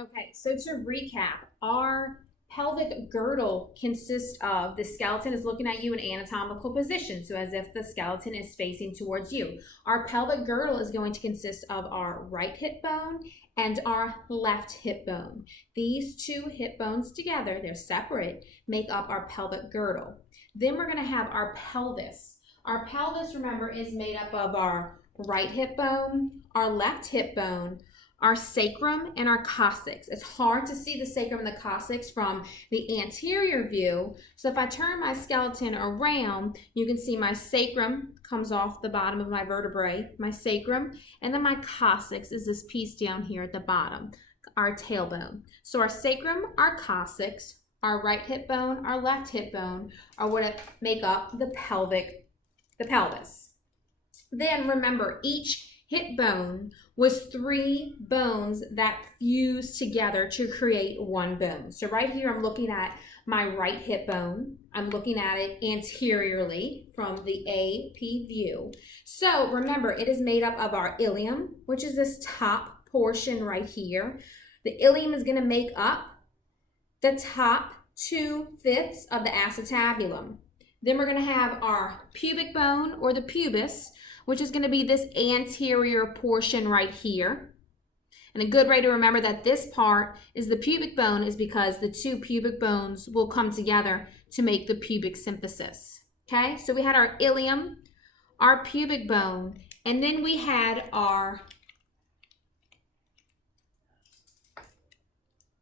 Okay, so to recap, our pelvic girdle consists of the skeleton is looking at you in anatomical position, so as if the skeleton is facing towards you. Our pelvic girdle is going to consist of our right hip bone and our left hip bone. These two hip bones together, they're separate, make up our pelvic girdle. Then we're going to have our pelvis. Our pelvis, remember, is made up of our right hip bone, our left hip bone, our sacrum, and our coccyx. It's hard to see the sacrum and the coccyx from the anterior view. So if I turn my skeleton around, you can see my sacrum comes off the bottom of my vertebrae, my sacrum, and then my coccyx is this piece down here at the bottom, our tailbone. So our sacrum, our coccyx, our right hip bone, our left hip bone are what make up the pelvis. Then remember, each hip bone was 3 bones that fused together to create one bone. So right here, I'm looking at my right hip bone. I'm looking at it anteriorly from the AP view. So remember, it is made up of our ilium, which is this top portion right here. The ilium is going to make up the top 2/5 of the acetabulum. Then we're going to have our pubic bone, or the pubis, which is going to be this anterior portion right here. And a good way to remember that this part is the pubic bone is because the 2 pubic bones will come together to make the pubic symphysis. Okay, so we had our ilium, our pubic bone, and then we had our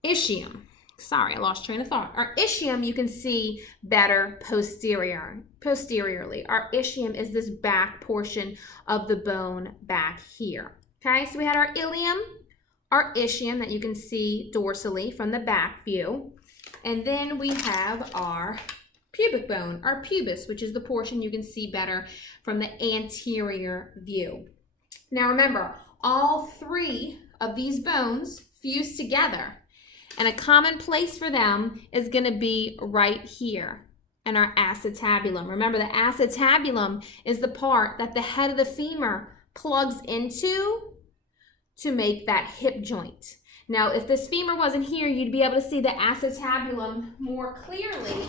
ischium. Sorry, I lost train of thought. Our ischium you can see better posteriorly. Our ischium is this back portion of the bone back here. Okay, so we had our ilium, our ischium that you can see dorsally from the back view. And then we have our pubic bone, our pubis, which is the portion you can see better from the anterior view. Now remember, all 3 of these bones fuse together. And a common place for them is going to be right here in our acetabulum. Remember, the acetabulum is the part that the head of the femur plugs into to make that hip joint. Now, if this femur wasn't here, you'd be able to see the acetabulum more clearly,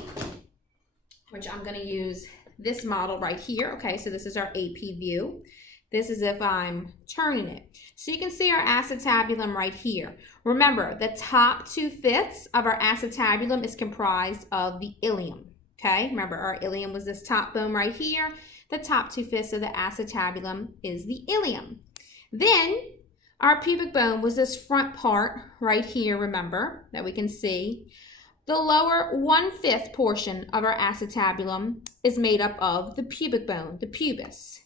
which I'm going to use this model right here. Okay, so this is our AP view. This is if I'm turning it. So you can see our acetabulum right here. Remember, the top 2/5 of our acetabulum is comprised of the ilium. Okay, remember our ilium was this top bone right here. The top 2/5 of the acetabulum is the ilium. Then our pubic bone was this front part right here, remember, that we can see. The lower 1/5 portion of our acetabulum is made up of the pubic bone, the pubis.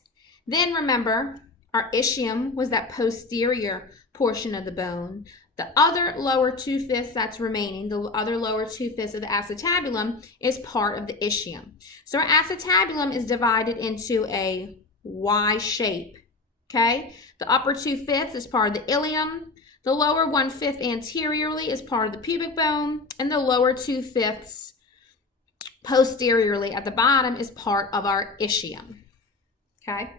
Then remember, our ischium was that posterior portion of the bone. The other lower 2/5 that's remaining, the other lower 2/5 of the acetabulum is part of the ischium. So our acetabulum is divided into a Y shape, okay? The upper 2/5 is part of the ilium. The lower 1/5 anteriorly is part of the pubic bone. And the lower 2/5 posteriorly at the bottom is part of our ischium, okay?